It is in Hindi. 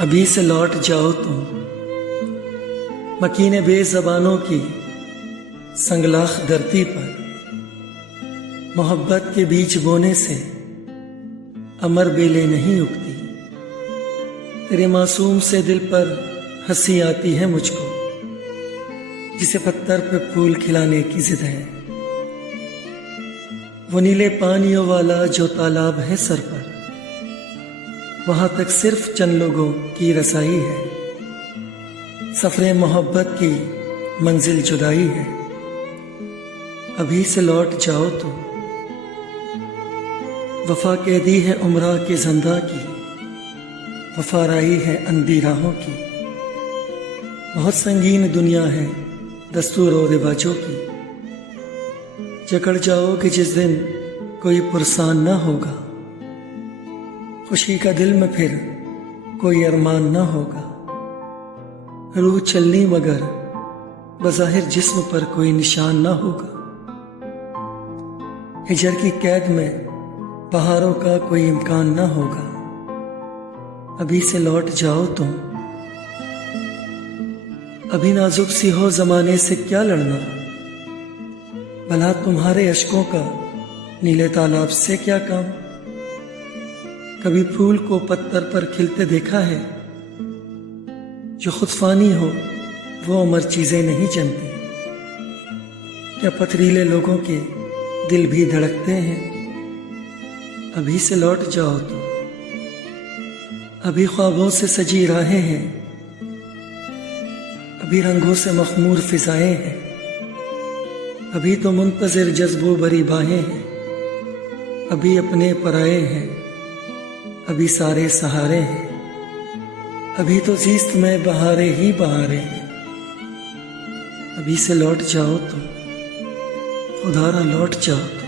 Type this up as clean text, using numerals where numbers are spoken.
अभी से लौट जाओ तुम मकीने बेज़बानों की संगलाख धरती पर। मोहब्बत के बीज बोने से अमर बेलें नहीं उगती। तेरे मासूम से दिल पर हंसी आती है मुझको, जिसे पत्थर पे फूल खिलाने की जिद है। वो नीले पानियों वाला जो तालाब है सर पर, वहां तक सिर्फ चंद लोगों की रसाई है। सफरे मोहब्बत की मंजिल जुदाई है। अभी से लौट जाओ तो वफा कैदी है उम्रा के ज़ंदा की, वफाराई है अंधी राहों की। बहुत संगीन दुनिया है दस्तूर और रिवाजों की। जकड़ जाओगे जिस दिन कोई पुरसान ना होगा, खुशी का दिल में फिर कोई अरमान ना होगा। रूह चलनी मगर बज़ाहिर जिस्म पर कोई निशान ना होगा। हिजर की कैद में बहारों का कोई इम्कान ना होगा। अभी से लौट जाओ तुम। अभी नाजुक सी हो जमाने से क्या लड़ना, भला तुम्हारे अश्कों का नीले तालाब से क्या काम। कभी फूल को पत्थर पर खिलते देखा है, जो खुद फानी हो वो अमर चीजें नहीं जानती। क्या पथरीले लोगों के दिल भी धड़कते हैं। अभी से लौट जाओ तो। अभी ख्वाबों से सजी राहें हैं, अभी रंगों से मखमूर फिजाएं हैं। अभी तो मुंतजिर जज्बों भरी बाहें हैं। अभी अपने पराए हैं, अभी सारे सहारे हैं। अभी तो जीस्त में बहारे ही बहारे हैं। अभी से लौट जाओ तो खुदारा लौट जाओ।